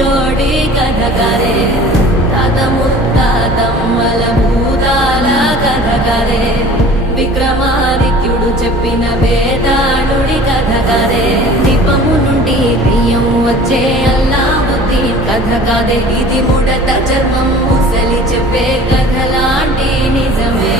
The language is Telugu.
పిచ్చోడి కథగారే తాత ముత్తాతమ్మల భూతాల కథగారే విక్రమాదిత్యుడు చెప్పిన వేదాళుడి కథగారే దీపము నుండి దెయ్యం వచ్చే అల్లావుద్దీన్ కథ కాదే ఇది ముడత చర్మం ముసలి చెప్పే కథలాంటి నిజమే